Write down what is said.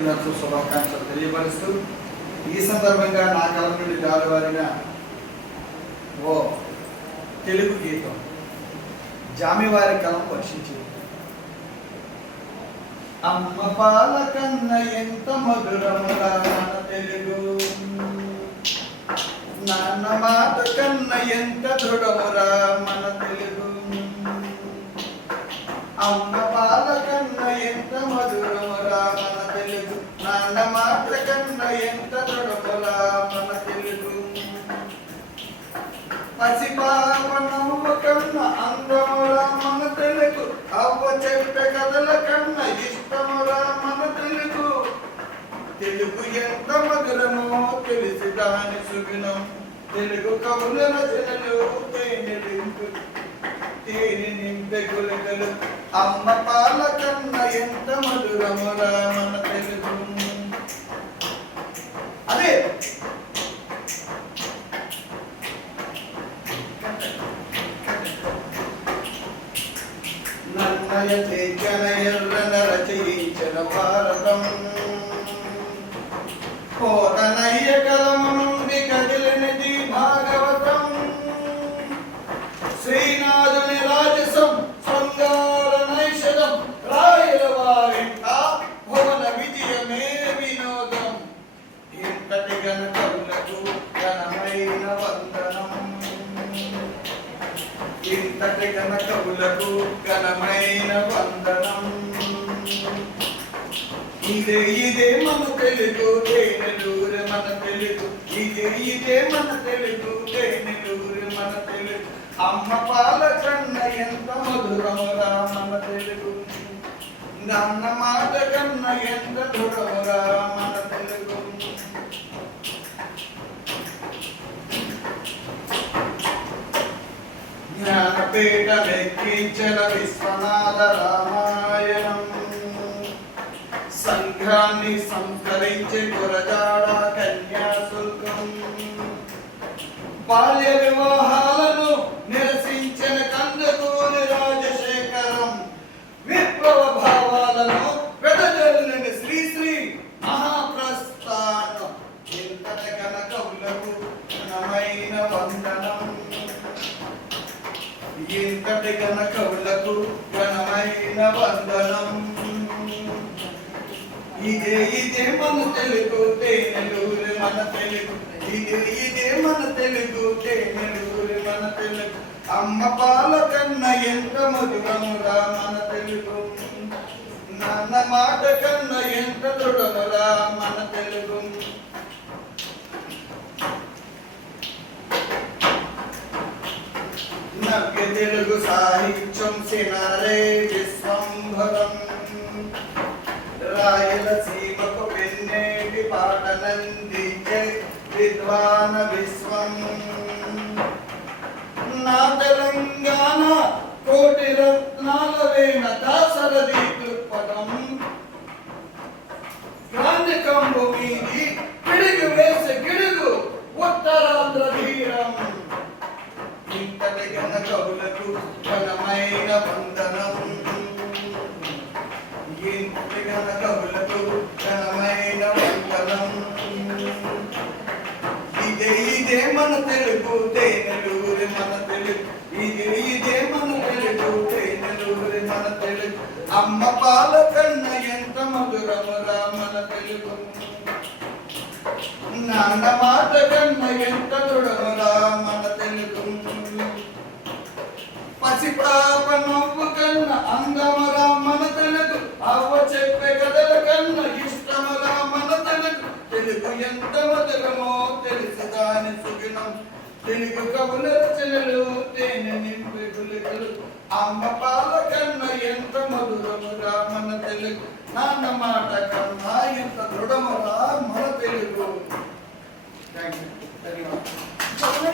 శుభాకాంక్షలు తెలియపరుస్తూ ఈ సందర్భంగా నా కలం నుండి జాలువారిన ఓ తెలుగు గీతం జామివారి కలం వర్షించింది. అమ్మ పాల కన్న ఎంత మధురమురా మన తెలుగు, నాన్న మాట కన్న ఎంత దృఢమురా మన తెలుగు. అమ్మ పాల కన్న ఎంత మధురమురా మన తెలుగు, నాన్న మాట కన్న ఎంత దృఢమురా మన తెలుగు. పసిపాప నవ్వ కన్న అందమురా మన తెలుగు, అవ్వ చెప్పే కథల కన్న ఇష్టమురా మన తెలుగు. తెలుగు ఎంత మధురమో తెలిసి దాని సుగుణం, తెలుగు కవుల రచనలు తేనె నింపే గులకలు. అమ్మ పాల కన్న ఎంత మధురమురా మన తెలుగు. అదే నన్నయ చేకన ఎర్రన రచయించిన భారతం, కోటనయ్య కలము నుండి కదిలినది భాగవతం. శ్రీనాథుని రాజసం శృంగార నైషధం, రాయల వారింట భువన విజయమే వినోదం. ఇంతటి గణ కవులకు ఘనమైన వందనం, ఇంతటి గణ కవులకు ఘనమైన వందనం. ఇదే మన తెలుగు తేనెలూరు మన తెలుగు, ఇదే మన తెలుగు తేనెలూరు మన తెలుగు. అమ్మ పాల కన్న ఎంత మధురమురా మన తెలుగు, నాన్న మాట కన్న ఎంత దృఢమురా మన తెలుగు. జ్ఞానపీఠ లెక్కించిన విశ్వనాథ రామాయణం, సంఘాన్ని సంస్కరించే గురజాడ కన్యాశుల్కం. బాల్య వివాహాలను నిరసించిన కందకూరి రాజశేఖరం, విప్లవ భావాలను వెదజల్లిన శ్రీశ్రీ మహాప్రస్థానం. ఇంతటి గణ కవులకు ఘనమైన వందనం, ఇంతటి గణ కవులకు ఘనమైన వందనం. ఇదే మన తెలుగు తేనెలూరు మన తెలుగు, ఇదే మన తెలుగు తేనెలూరు మన తెలుగు. అమ్మ పాల కన్న ఎంత మధురమురా మన తెలుగు, నాన్న మాట కన్న ఎంత దృఢమురా మన తెలుగు. నవ్య తెలుగు సాహిత్యం సినారే విశ్వంభరం, రాయలసీమకు వెన్నెటి పాటనందించే విద్వాన విశ్వం. నా తెలంగాణ కోటి రత్నాల వేణ దాసరథి దృక్పథం, గాంధీ కంబు మీది పిడుగు వేసే గిడుగు ఉత్తరాంధ్ర ధీరం. ఇంతటి గణ కవులకు ఘనమైన వందనం, ఇంతటి గణ కవులకు ఘనమైన వందనం. ఇదే మన తెలుగు తేనెలూరు మన తెలుగు, ఇదే మన తెలుగు తేనెలూరు మన తెలుగు. అమ్మ పాల కన్న ఎంత మధురమురా మన తెలుగు, నాన్న మాట కన్న ఎంత దృఢమురా మన తెలుగు. పసిపాప నవ్వు కన్న అందమురా మన తెలుగు, అవ్వ చెప్పే కథల కన్న ఇష్టమురా మన తెలుగు. తెలుగు ఎంత మధురమో తెలిసి దాని సుగుణం, తెలుగు కవుల రచనలు తేనె నింపే గులికలు. అమ్మ పాల కన్న ఎంత మధురమురా మన తెలుగు, నాన్న మాట కన్నా ఎంత దృఢమురా మన తెలుగు. ధన్యవాదాలు.